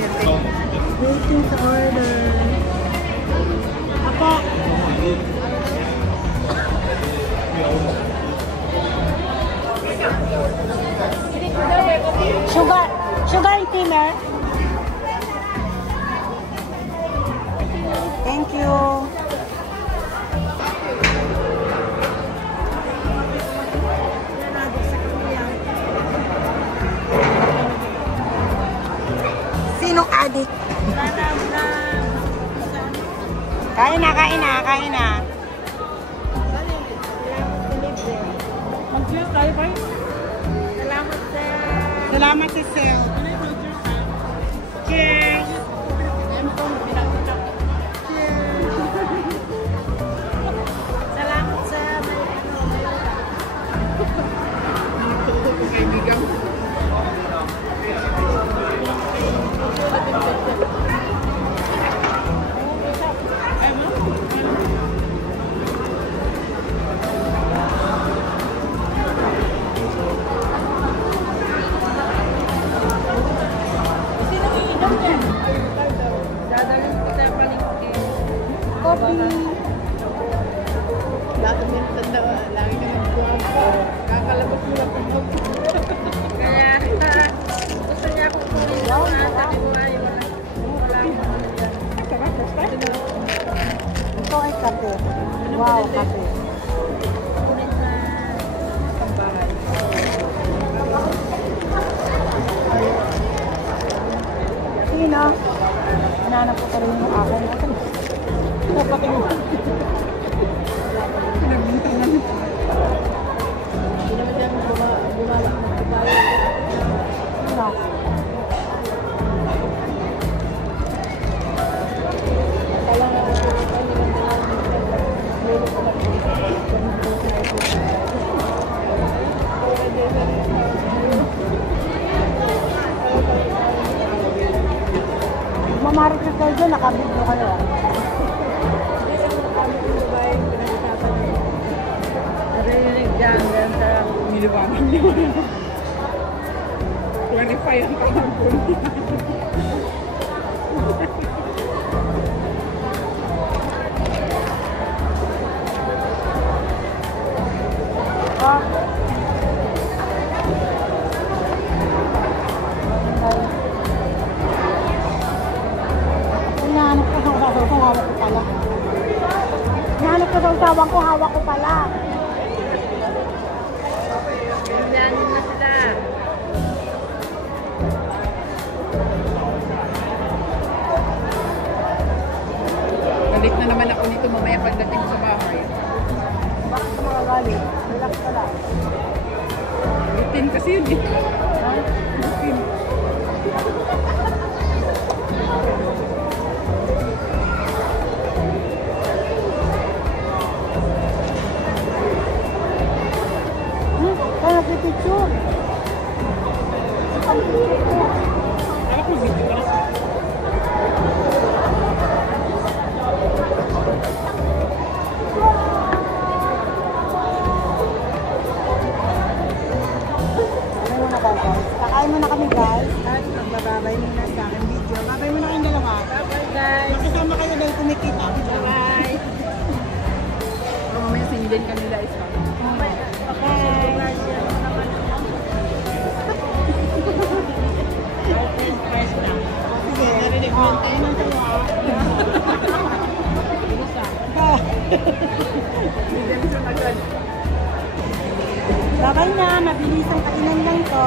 Waiting sa order. Ako. Sugar and creamer. Thank you. Sinong adik? Kain na. Mag-cheers tayo ba? Salamat sa sale. Cheers! Salamat sa kaibigan. Lahat ng tanda, lagi na nagkuhampo. Kakalabot mo lang kung kaya, gusto niya akong kunin na sabi ko ay wala. Ito ay kape. Wow, kape. Kunin sa tambahay. Sino? Nanap ko pa rin yung akin. Ito pa rin. Pinagbintang namin. Hindi naman siya bumala. Ano? Mamarites kayo dyan, nakabidyo kayo. Narinig dyan sa miliwangan niyo. 25 ang kanyang puli. Nahanap ko sa usawang ko, hawak ko pala. Ganyan na sila. Galit na naman ako nito mamaya pagdating sa bahay. Bakit ka mga galit? Relax ka lang. Routine kasi yun eh. Ha? Routine. Kaya nagpipicture. Alam ko video ka na. Kakain muna kami guys. At magbababay muna sa aking video. Babay muna kayong dalawa. Bye guys. Makasama kayo dahil kumikita ako dyan. Bye. Pero mamaya sinilin ka nila isa. Okay. Sige, narinig mo tayo ng tawa. Babay na, mabilis ang kainan lang to.